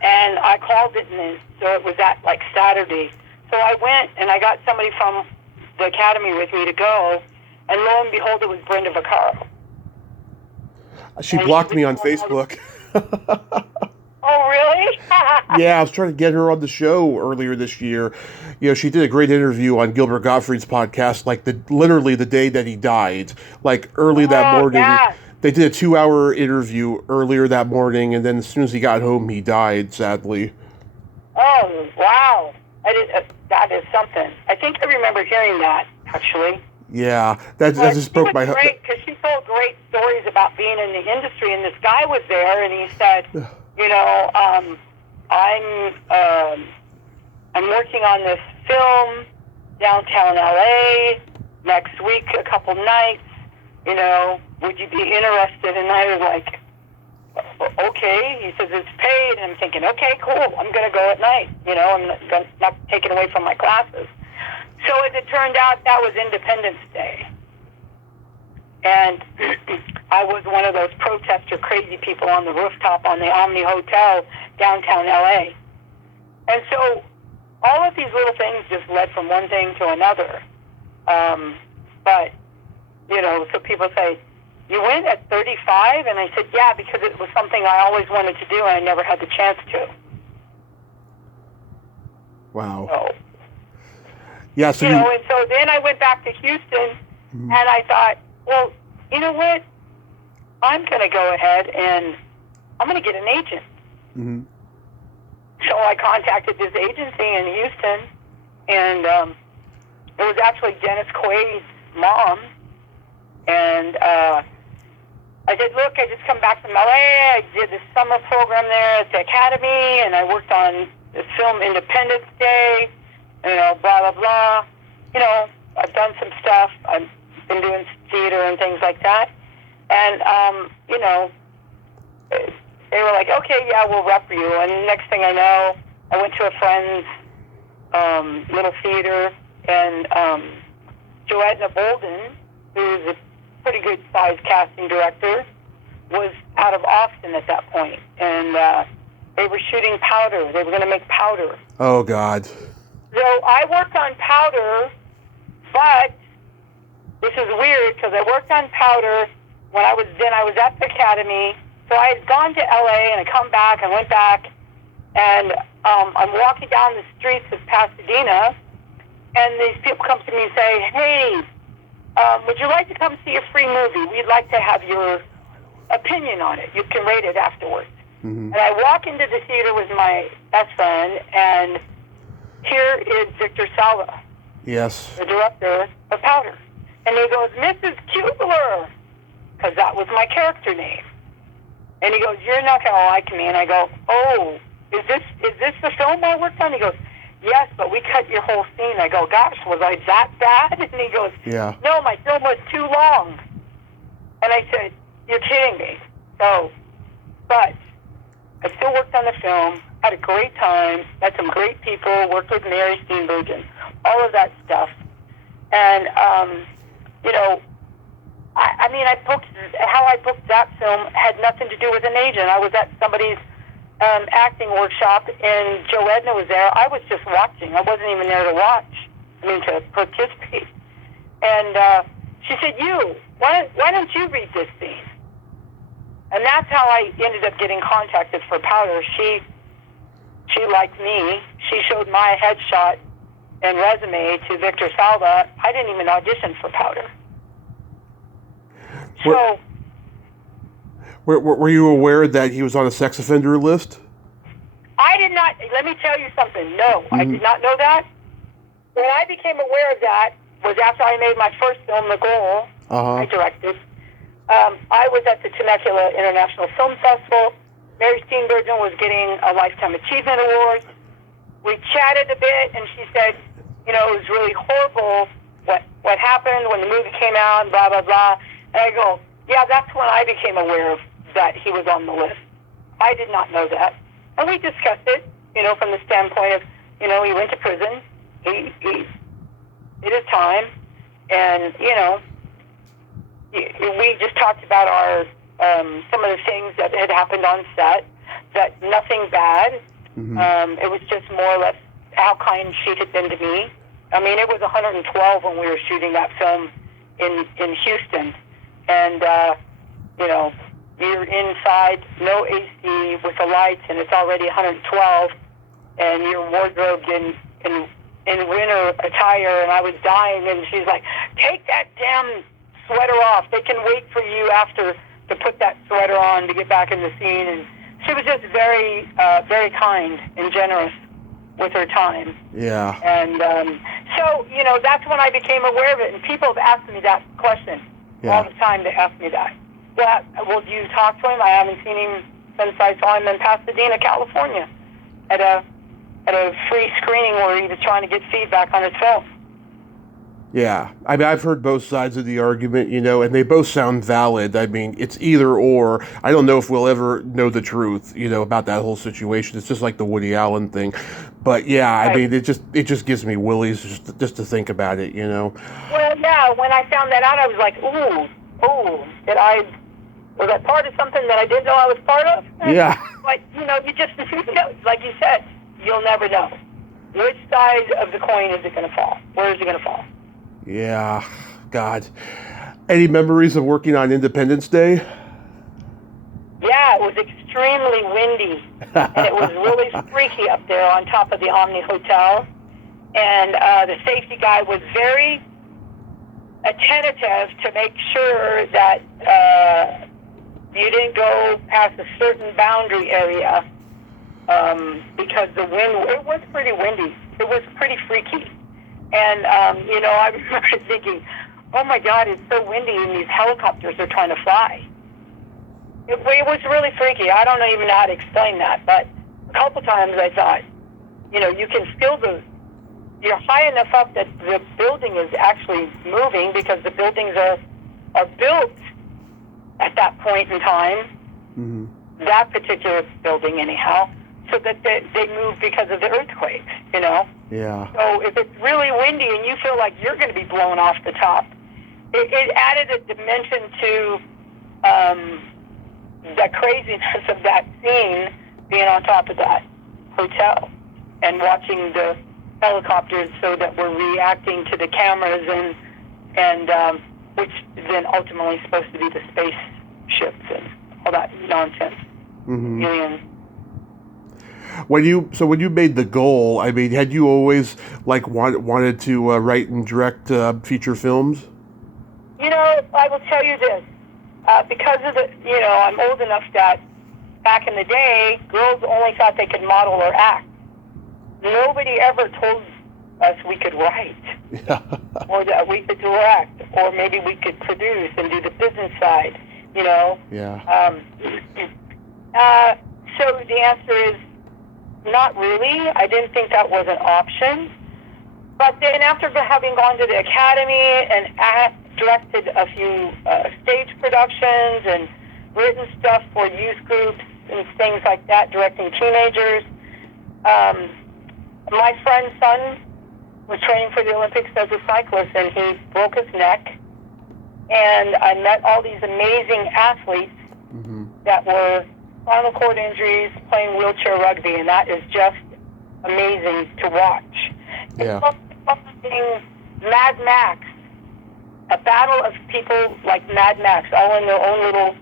And I called it, and so it was that, like, Saturday. So I went, and I got somebody from the academy with me to go, and lo and behold, it was Brenda Vaccaro. She blocked me on Facebook. Oh, really? Yeah, I was trying to get her on the show earlier this year. She did a great interview on Gilbert Gottfried's podcast, like literally the day that he died, like early that morning. Yeah. They did a 2-hour interview earlier that morning, and then as soon as he got home, he died, sadly. Oh, wow. That is something. I think I remember hearing that, actually. Yeah, that just broke my heart. Great, because she told great stories about being in the industry, and this guy was there, and he said, I'm working on this film downtown LA next week, a couple nights. Would you be interested? And I was like, okay. He says it's paid, and I'm thinking, okay, cool. I'm going to go at night. I'm not taken away from my classes. So as it turned out, that was Independence Day. And I was one of those protester crazy people on the rooftop on the Omni Hotel downtown LA. And so all of these little things just led from one thing to another. So people say, you went at 35? And I said, yeah, because it was something I always wanted to do, and I never had the chance to. Wow. So, yeah, so and so then I went back to Houston, and I thought, well, you know what? I'm going to go ahead and I'm going to get an agent. Mm-hmm. So I contacted this agency in Houston, and it was actually Dennis Quaid's mom. And I said, look, I just come back from LA. I did this summer program there at the Academy, and I worked on this film Independence Day, blah, blah, blah. I've done some stuff. I've been doing theater and things like that. And, they were like, okay, yeah, we'll rep you. And the next thing I know, I went to a friend's little theater, and Joanna Bolden, who's a pretty good sized casting director, was out of Austin at that point. And they were shooting Powder. They were going to make Powder. Oh, God. So I worked on Powder, but this is weird because I worked on Powder when I was at the Academy. So I had gone to LA, and I come back, I went back, and I'm walking down the streets of Pasadena, and these people come to me and say, hey, would you like to come see a free movie? We'd like to have your opinion on it. You can rate it afterwards. Mm-hmm. And I walk into the theater with my best friend, and here is Victor Salva, Yes. the director of Powder. And he goes, Mrs. Kubler, because that was my character name. And he goes, you're not going to like me. And I go, oh, is this the film I worked on? He goes, yes, but we cut your whole scene. I go, gosh, was I that bad? And he goes, Yeah. no, my film was too long. And I said, you're kidding me. So, but I still worked on the film, had a great time, met some great people, worked with Mary Steenburgen, all of that stuff. And, how I booked that film had nothing to do with an agent. I was at somebody's acting workshop, and Joe Edna was there. I was just watching. I wasn't even there to participate. And she said, why don't you read this scene? And that's how I ended up getting contacted for Powder. She liked me. She showed my headshot and resume to Victor Salva. I didn't even audition for Powder. So, were you aware that he was on a sex offender list? I did not. Let me tell you something. No, I did not know that. When I became aware of that was after I made my first film, The Goal. Uh-huh. I directed. I was at the Temecula International Film Festival, Mary Steenburgen was getting a Lifetime Achievement Award. We chatted a bit, and she said, you know, it was really horrible what happened when the movie came out, and blah, blah, blah. And I go, yeah, that's when I became aware of that he was on the list. I did not know that. And we discussed it, you know, from the standpoint of, you know, he went to prison. He did his time. And, you know, we just talked about our some of the things that had happened on set, that nothing bad. Mm-hmm. It was just more or less how kind she had been to me. I mean, it was 112 when we were shooting that film in Houston. And, you know, you're inside, no AC with the lights, and it's already 112, and you're wardrobed in winter attire, and I was dying, and she's like, take that damn sweater off. They can wait for you after to put that sweater on to get back in the scene. And she was just very, very kind and generous with her time. Yeah. And so, you know, that's when I became aware of it. And people have asked me that question all the time. They ask me that. Well, do you talk to him? I haven't seen him since I saw him in Pasadena, California, at a free screening where he was trying to get feedback on his film. Yeah, I mean, I've heard both sides of the argument, you know, and they both sound valid. I mean, it's either or. I don't know if we'll ever know the truth, you know, about that whole situation. It's just like the Woody Allen thing. But yeah, I mean, it just gives me willies just to think about it, you know. Well, yeah, when I found that out, I was like, ooh, was I part of something that I didn't know I was part of? Yeah. But, you know, you just, you know, like you said, you'll never know. Which side of the coin is it going to fall? Where is it going to fall? Yeah, God. Any memories of working on Independence Day? Yeah, it was extremely windy, and it was really freaky up there on top of the Omni Hotel. And the safety guy was very attentive to make sure that you didn't go past a certain boundary area because the wind, it was pretty windy. It was pretty freaky. And, you know, I remember thinking, oh my God, it's so windy and these helicopters are trying to fly. It was really freaky. I don't even know how to explain that, but a couple times I thought, you know, you can feel you're high enough up that the building is actually moving because the buildings are built at that point in time, that particular building anyhow, so that they move because of the earthquakes, you know? Yeah. So if it's really windy and you feel like you're going to be blown off the top, it added a dimension to the craziness of that scene, being on top of that hotel and watching the helicopters so that we're reacting to the cameras and which then ultimately supposed to be the spaceships and all that nonsense. Aliens. When you made The Goal, I mean, had you always wanted to write and direct feature films? You know, I will tell you this, because of you know, I'm old enough that back in the day, girls only thought they could model or act. Nobody ever told us we could write, or that we could direct, or maybe we could produce and do the business side. You know. Yeah. So the answer is, not really. I didn't think that was an option. But then after having gone to the academy and directed a few stage productions and written stuff for youth groups and things like that, directing teenagers, my friend's son was training for the Olympics as a cyclist, and he broke his neck. And I met all these amazing athletes that were spinal cord injuries, playing wheelchair rugby, and that is just amazing to watch. Yeah. It's Mad Max, a battle of people like Mad Max, all in their own little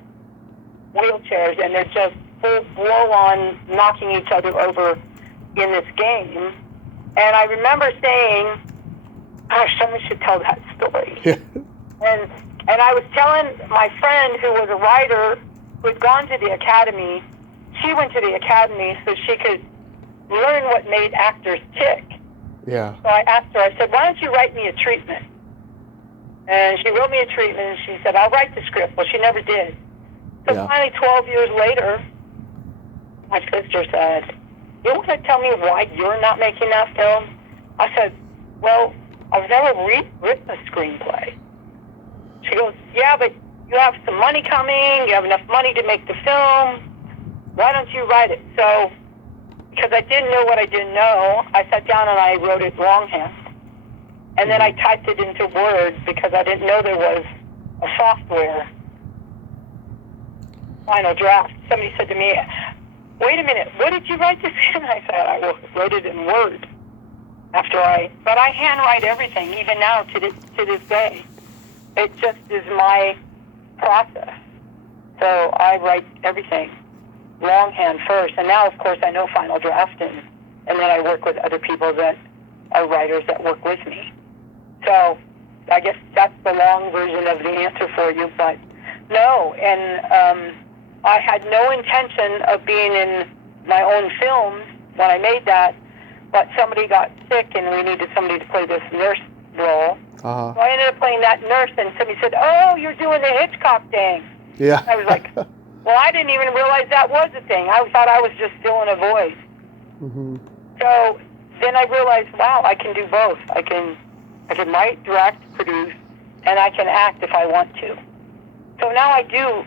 wheelchairs, and they're just full blow-on knocking each other over in this game. And I remember saying, gosh, someone should tell that story. And I was telling my friend who was a writer who had gone to the academy. She went to the academy so she could learn what made actors tick. Yeah. So I asked her, I said, why don't you write me a treatment? And she wrote me a treatment, and she said, I'll write the script. Well, she never did. So finally, 12 years later, my sister said, "You want to tell me why you're not making that film?" I said, "Well, I've never written a screenplay." She goes, "Yeah, but you have some money coming. You have enough money to make the film. Why don't you write it?" So, because I didn't know what I didn't know, I sat down and I wrote it longhand. And then I typed it into Word because I didn't know there was a software. Final draft. Somebody said to me, "Wait a minute, what did you write this in?" I said, "I wrote it in Word." But I handwrite everything, even now to this day. It just is my process. So I write everything longhand first, and now, of course, I know Final Draft, and then I work with other people that are writers that work with me. So I guess that's the long version of the answer for you, but no, and I had no intention of being in my own film when I made that, but somebody got sick and we needed somebody to play this nurse role. Uh-huh. So I ended up playing that nurse, and somebody said, "Oh, you're doing the Hitchcock thing." Yeah. I was like, well, I didn't even realize that was a thing. I thought I was just filling a voice. Mm-hmm. So then I realized, wow, I can do both. I can write, direct, produce, and I can act if I want to. So now I do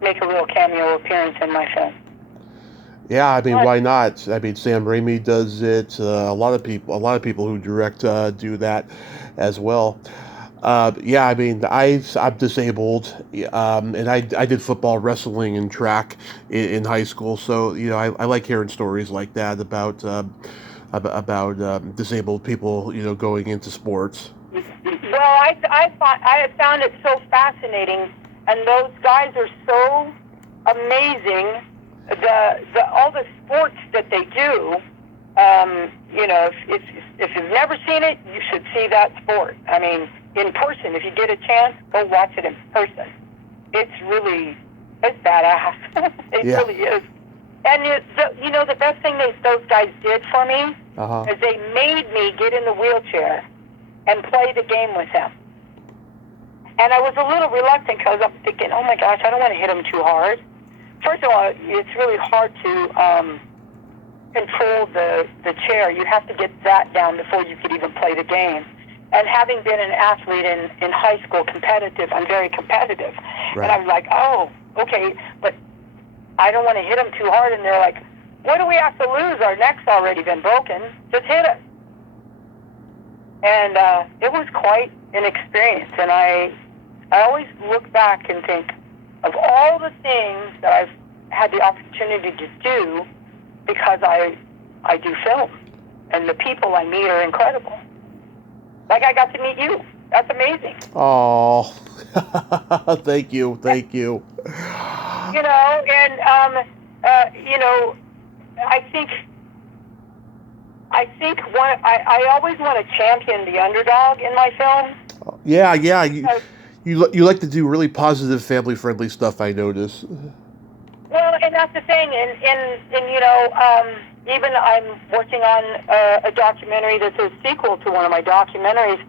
make a real cameo appearance in my film. Yeah, I mean, why not? I mean, Sam Raimi does it. A lot of people who direct do that as well. Yeah, I mean, I'm disabled, and I did football, wrestling, and track in high school. So I like hearing stories like that about disabled people, going into sports. Well, I found it so fascinating, and those guys are so amazing. All the sports that they do. If you've never seen it, you should see that sport. I mean, in person. If you get a chance, go watch it in person. It's badass. It Yeah. really is. And the best thing those guys did for me Uh-huh. is they made me get in the wheelchair and play the game with them. And I was a little reluctant because I'm thinking, oh my gosh, I don't want to hit them too hard. First of all, it's really hard to control the chair. You have to get that down before you could even play the game. And having been an athlete in high school, I'm very competitive. Right. And I was like, oh, okay, but I don't want to hit them too hard. And they're like, what do we have to lose? Our neck's already been broken. Just hit us. And it was quite an experience. And I always look back and think of all the things that I've had the opportunity to do because I do film. And the people I meet are incredible. Like I got to meet you. That's amazing. Oh, thank you. And I think I always want to champion the underdog in my films. Yeah. You like to do really positive, family-friendly stuff, I notice. Well, and that's the thing, even I'm working on a documentary that's a sequel to one of my documentaries.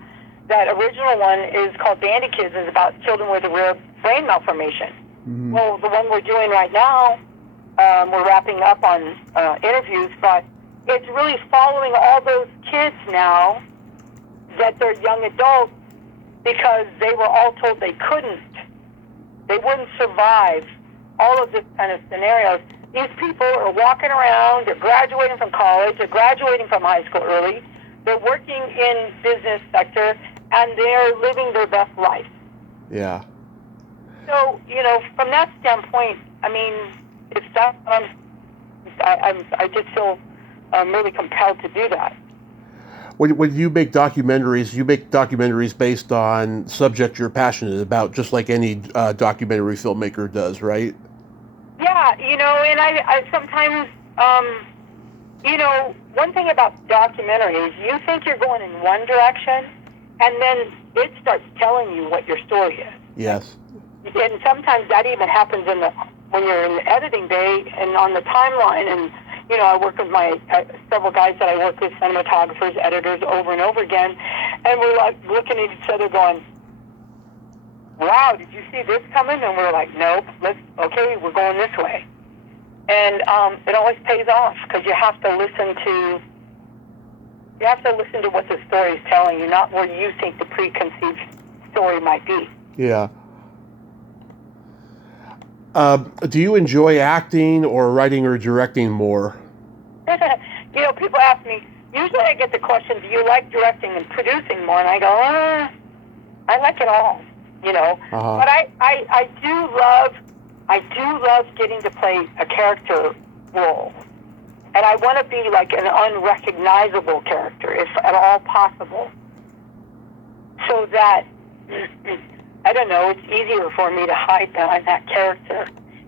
That original one is called Bandy Kids. It's about children with a rare brain malformation. Mm-hmm. Well, the one we're doing right now, we're wrapping up on interviews, but it's really following all those kids now that they're young adults because they were all told they wouldn't survive all of this kind of scenarios. These people are walking around, they're graduating from college, they're graduating from high school early, they're working in business sector, and they're living their best life. Yeah. So, from that standpoint, I mean, it's that I just feel really compelled to do that. When you make documentaries based on subject you're passionate about, just like any documentary filmmaker does, right? Yeah, and I sometimes, one thing about documentaries, you think you're going in one direction, and then it starts telling you what your story is. Yes. And sometimes that even happens when you're in the editing bay and on the timeline. And I work with my several guys that I work with, cinematographers, editors, over and over again, and we're like looking at each other, going, "Wow, did you see this coming?" And we're like, "Nope. We're going this way." And it always pays off because you have to listen to what the story is telling you, not what you think the preconceived story might be. Yeah. Do you enjoy acting or writing or directing more? People ask me, usually I get the question, do you like directing and producing more? And I go, I like it all, Uh-huh. But I do love getting to play a character role. And I want to be like an unrecognizable character, if at all possible. So that, I don't know, it's easier for me to hide behind that character.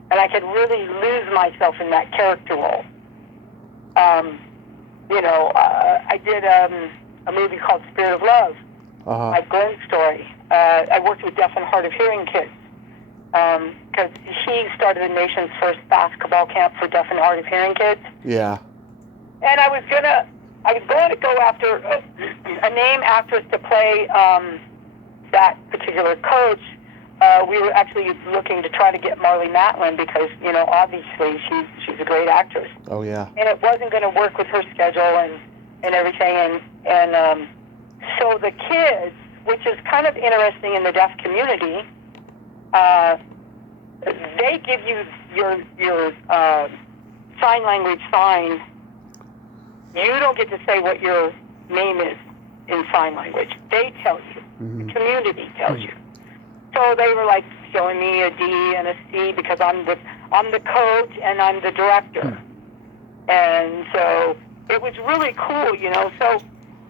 And I can really lose myself in that character role. I did a movie called Spirit of Love, my Glenn story. I worked with deaf and hard of hearing kids because he started the nation's first basketball camp for deaf and hard of hearing kids. Yeah. And I was going to go after a name actress to play that particular coach. We were actually looking to try to get Marlee Matlin because, obviously she's a great actress. Oh, yeah. And it wasn't going to work with her schedule and everything. And so the kids, which is kind of interesting in the deaf community, they give you your sign language sign. You don't get to say what your name is in sign language. They tell you. Mm-hmm. The community tells you. So they were like showing me a D and a C because I'm the coach and I'm the director. And so it was really cool, So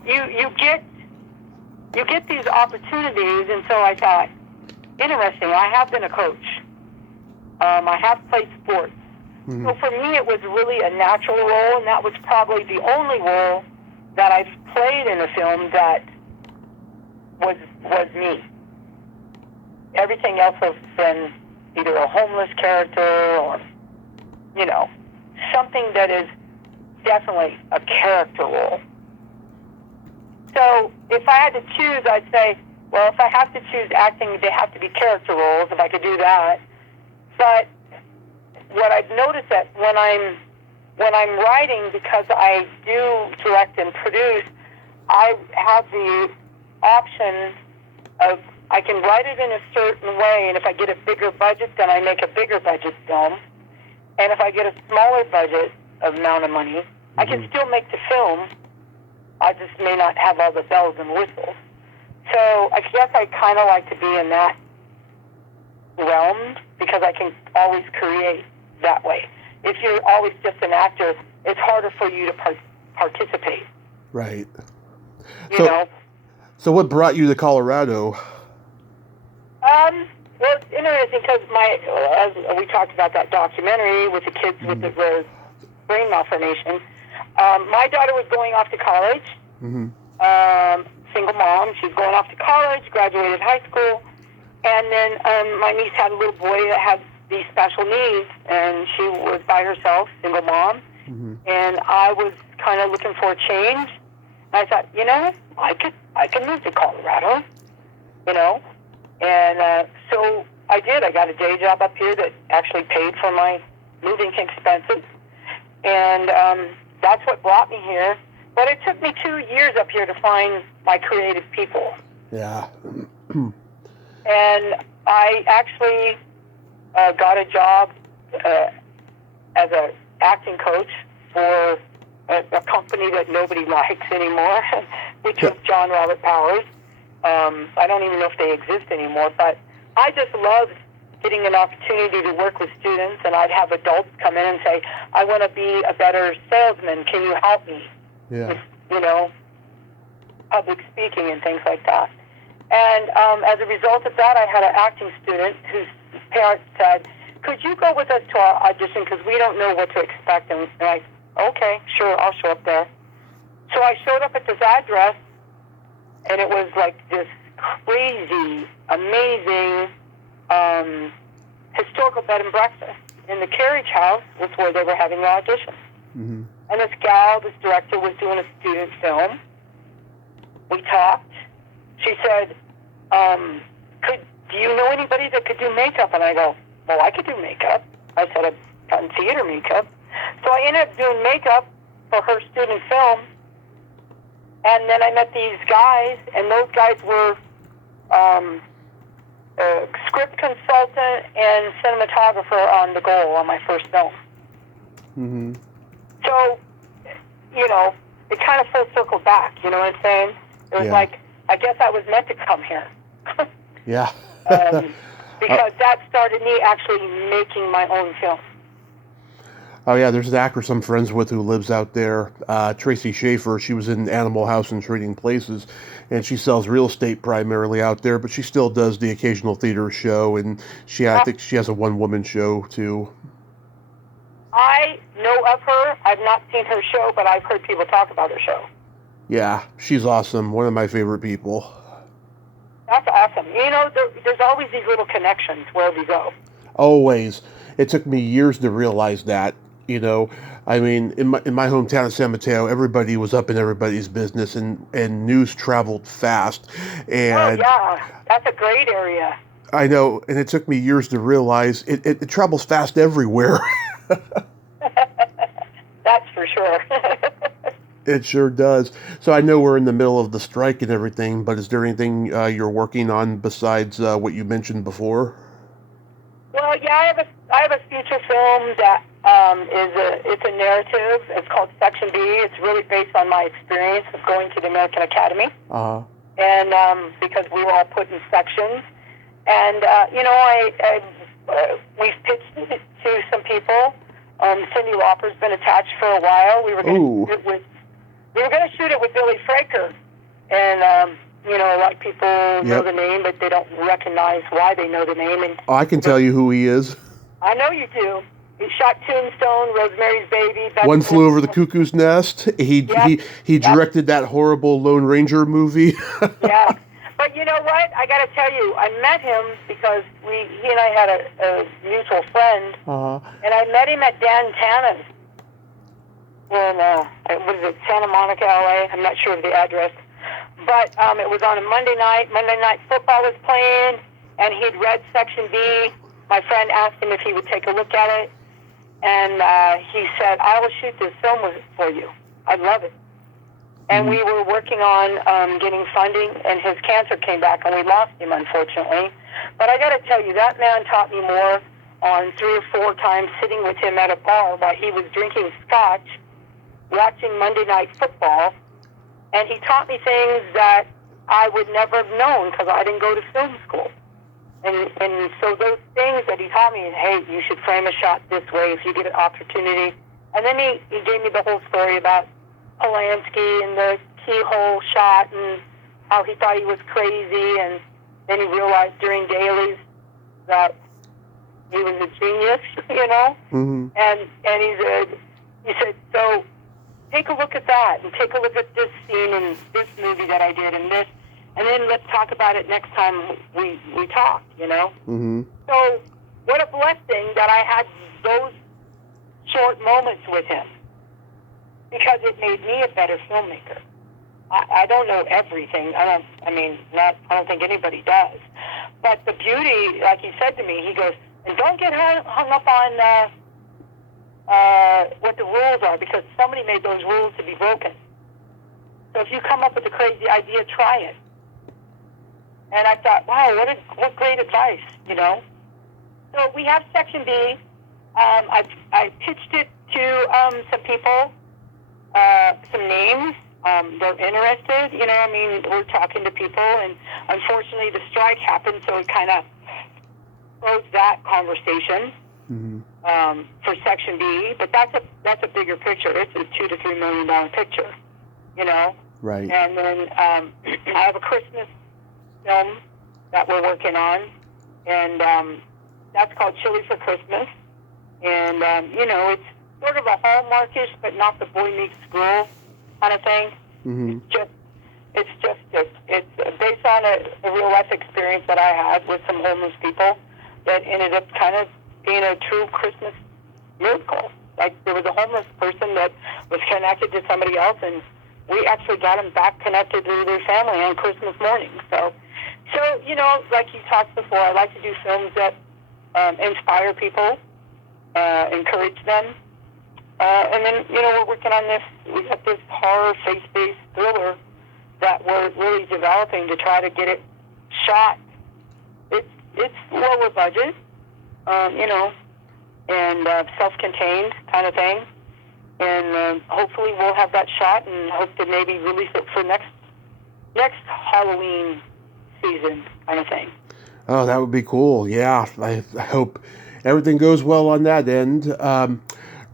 you get these opportunities, and so I thought, interesting. I have been a coach. I have played sports. Mm-hmm. So for me, it was really a natural role, and that was probably the only role that I've played in a film that was me. Everything else has been either a homeless character or, something that is definitely a character role. So if I had to choose, I'd say, well, if I have to choose acting, they have to be character roles, if I could do that. But what I've noticed that when I'm writing, because I do direct and produce, I have the option of I can write it in a certain way, and if I get a bigger budget, then I make a bigger budget film. And if I get a smaller budget amount of money, I can still make the film. I just may not have all the bells and whistles. So I guess I kind of like to be in that realm because I can always create that way. If you're always just an actor, it's harder for you to participate. Right. You know? So what brought you to Colorado? Well, it's interesting because as we talked about that documentary with the kids with the brain malformation, my daughter was going off to college. Single mom. She's going off to college, graduated high school, and then my niece had a little boy that had these special needs, and she was by herself, single mom, and I was kind of looking for a change. And I thought, I could move to Colorado, and so I did. I got a day job up here that actually paid for my moving expenses, and that's what brought me here. But it took me 2 years up here to find my creative people. Yeah. And I actually got a job as an acting coach for a company that nobody likes anymore, which was John Robert Powers. I don't even know if they exist anymore, but I just loved getting an opportunity to work with students, and I'd have adults come in and say, I want to be a better salesman. Can you help me? Yeah. With, public speaking and things like that. And as a result of that, I had an acting student whose parents said, could you go with us to our audition because we don't know what to expect? And I, okay, sure, I'll show up there. So I showed up at this address, and it was like this crazy, amazing historical bed and breakfast. And the carriage house was where they were having the audition. And this director, was doing a student film. We talked. She said, do you know anybody that could do makeup? And I go, well, I could do makeup. I said, done theater makeup. So I ended up doing makeup for her student film. And then I met these guys, and those guys were a script consultant and cinematographer on The Goal, on my first film. Mm-hmm. So, it kind of full circled back, you know what I'm saying? It was like, I guess I was meant to come here. Yeah. Because that started me actually making my own film. Oh, yeah, there's an actress I'm friends with who lives out there, Tracy Schaefer. She was in Animal House and Trading Places, and she sells real estate primarily out there, but she still does the occasional theater show, and I think she has a one-woman show, too. I know of her. I've not seen her show, but I've heard people talk about her show. Yeah, she's awesome. One of my favorite people. That's awesome. There's always these little connections wherever you go. Always. It took me years to realize that. I mean, in my hometown of San Mateo, everybody was up in everybody's business, and news traveled fast. And yeah, that's a great area. I know, and it took me years to realize it travels fast everywhere. That's for sure. It sure does. So I know we're in the middle of the strike and everything, but is there anything you're working on besides what you mentioned before? Well, yeah, I have a feature film that it's a narrative. It's called Section B. It's really based on my experience of going to the American Academy. Uh-huh. And because we were all put in sections. And, we've pitched it to some people. Cyndi Lauper's been attached for a while. We were going to shoot it with Billy Fraker. And, a lot of people know the name, but they don't recognize why they know the name. And I can tell you who he is. I know you do. He shot Tombstone, Rosemary's Baby. One Flew Over the Cuckoo's Nest. He directed that horrible Lone Ranger movie. Yeah. But you know what? I got to tell you, I met him because he and I had a mutual friend. Uh-huh. And I met him at Dan Tana's in, what is it, Santa Monica, LA? I'm not sure of the address. But it was on a Monday night. Monday Night Football was playing, and he'd read Section B. My friend asked him if he would take a look at it, and he said, I will shoot this film for you. I'd love it. And we were working on getting funding, and his cancer came back, and we lost him, unfortunately. But I got to tell you, that man taught me more on 3 or 4 times sitting with him at a bar while he was drinking scotch, watching Monday Night Football, and he taught me things that I would never have known because I didn't go to film school. And so those things that he taught me, hey, you should frame a shot this way if you get an opportunity. And then he gave me the whole story about Polanski and the keyhole shot and how he thought he was crazy. And then he realized during dailies that he was a genius, Mm-hmm. And he said, so take a look at that and take a look at this scene in this movie that I did and this. And then let's talk about it next time we talk, Mm-hmm. So what a blessing that I had those short moments with him because it made me a better filmmaker. I don't know everything. I don't think anybody does. But the beauty, like he said to me, he goes, and don't get hung up on what the rules are because somebody made those rules to be broken. So if you come up with a crazy idea, try it. And I thought, wow, what great advice, So we have Section B. I pitched it to some people, some names. They're interested, we're talking to people, and unfortunately the strike happened, so it kind of closed that conversation for Section B. But that's a bigger picture. It's a $2 to $3 million picture, Right. And then I have a Christmas film that we're working on, and that's called Chili for Christmas. And it's sort of a Hallmarkish, but not the boy meets girl kind of thing. Mm-hmm. It's based on a real life experience that I had with some homeless people that ended up kind of being a true Christmas miracle. Like there was a homeless person that was connected to somebody else, and we actually got them back connected to their family on Christmas morning. So like you talked before, I like to do films that inspire people encourage them. And then, we're working on this. We got this horror faith-based thriller that we're really developing to try to get it shot. It's lower budget, and self-contained kind of thing. And hopefully we'll have that shot and hope to maybe release it for next Halloween season kind of thing. Oh, that would be cool. Yeah, I hope everything goes well on that end.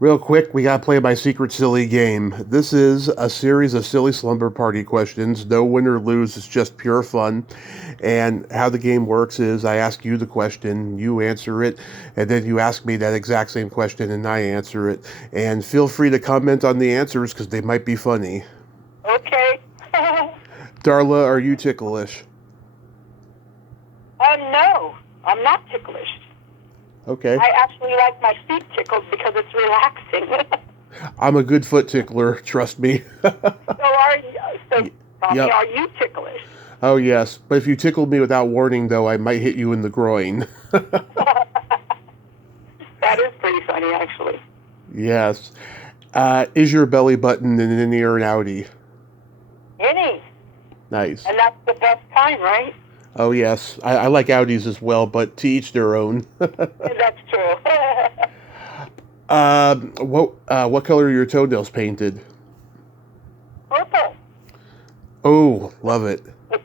Real quick, we got to play my secret silly game. This is a series of silly slumber party questions. No win or lose. It's just pure fun. And how the game works is I ask you the question, you answer it, and then you ask me that exact same question and I answer it. And feel free to comment on the answers because they might be funny. Okay. Darla, are you ticklish? No, I'm not ticklish. Okay. I actually like my feet tickled because it's relaxing. I'm a good foot tickler, trust me. Tommy, Yep. are you ticklish? Oh, yes. But if you tickled me without warning, though, I might hit you in the groin. That is pretty funny, actually. Yes. Is your belly button an innie or an outie? Innie. Nice. And that's the best kind, right? Oh, yes. I like outies as well, but to each their own. That's true. What color are your toenails painted? Purple. Oh, love it.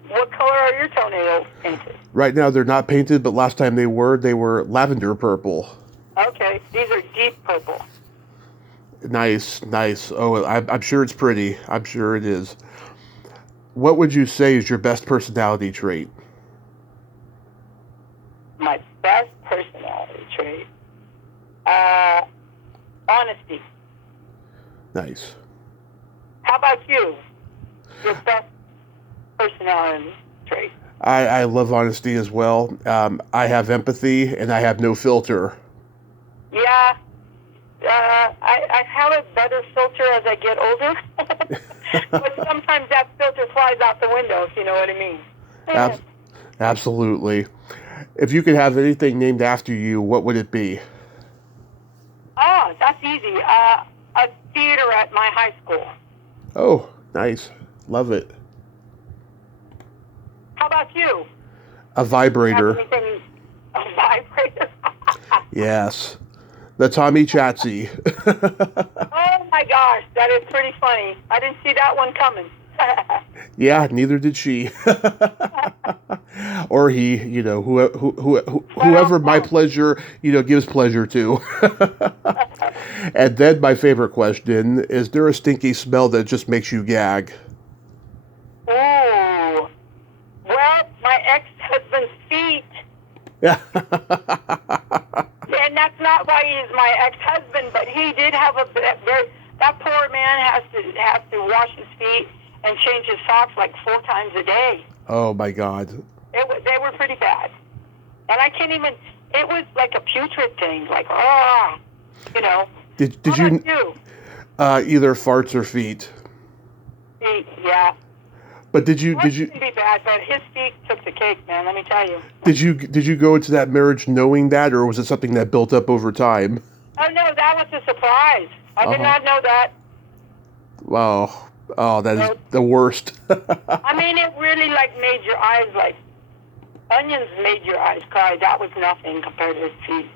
What color are your toenails painted? Right now they're not painted, but last time they were lavender purple. Okay, these are deep purple. Nice. Oh, I'm sure it's pretty. I'm sure it is. What would you say is your best personality trait? My best personality trait? Honesty. Nice. How about you? Your best personality trait? I love honesty as well. I have empathy and I have no filter. Yeah. I have a better filter as I get older. But sometimes that filter flies out the window, if you know what I mean. Absolutely. If you could have anything named after you, what would it be? Oh, that's easy. A theater at my high school. Oh, nice. Love it. How about you? A vibrator. A vibrator? Yes. The Tommy Chatsy. Oh my gosh, that is pretty funny. I didn't see that one coming. Yeah, neither did she. Or he, whoever my pleasure, gives pleasure to. And then my favorite question, is there a stinky smell that just makes you gag? Ooh. Well, my ex-husband's feet. Yeah. And that's not why he's my ex-husband, but he did have that poor man has to wash his feet and change his socks like 4 times a day. Oh my God. They were pretty bad. And I can't even, it was like a putrid thing, like, Did How you, about you? Either farts or feet? Feet, yeah. But did you Couldn't be bad, but his feet took the cake, man, let me tell you. did you go into that marriage knowing that, or was it something that built up over time? Oh, no, that was a surprise. I did not know that. Wow. Oh, that is the worst. I mean, it really, made your eyes, onions made your eyes cry. That was nothing compared to his feet.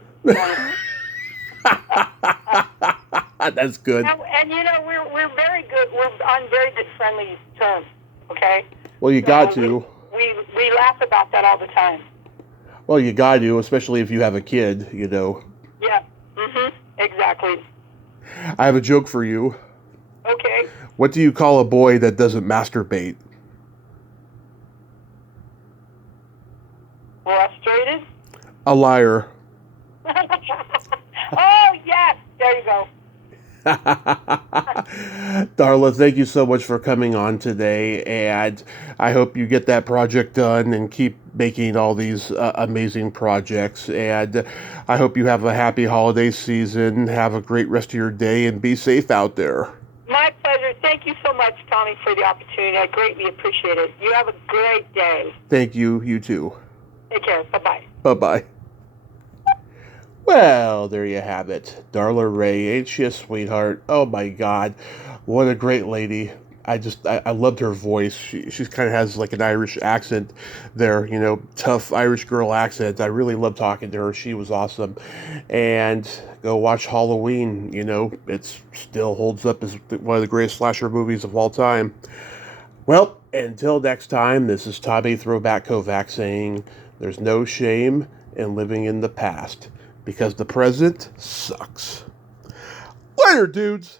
That's good. And we're very good. We're on very good friendly terms, okay? Well, you got to. We laugh about that all the time. Well, you got to, especially if you have a kid, Yeah, exactly. I have a joke for you. Okay. What do you call a boy that doesn't masturbate? Frustrated? A liar. Oh, yes. There you go. Darla, thank you so much for coming on today, and I hope you get that project done and keep making all these amazing projects, and I hope you have a happy holiday season, have a great rest of your day, and be safe out there. My pleasure. Thank you so much, Tommy, for the opportunity. I greatly appreciate it. You have a great day. Thank you. You too. Take care. Bye-bye. Bye-bye. Well, there you have it. Darla Rae, ain't she a sweetheart? Oh my God, what a great lady. I loved her voice. She kind of has like an Irish accent there, tough Irish girl accent. I really loved talking to her. She was awesome. And go watch Halloween. It still holds up as one of the greatest slasher movies of all time. Well, until next time, this is Tommy Throwback Kovac saying there's no shame in living in the past because the present sucks. Later, dudes!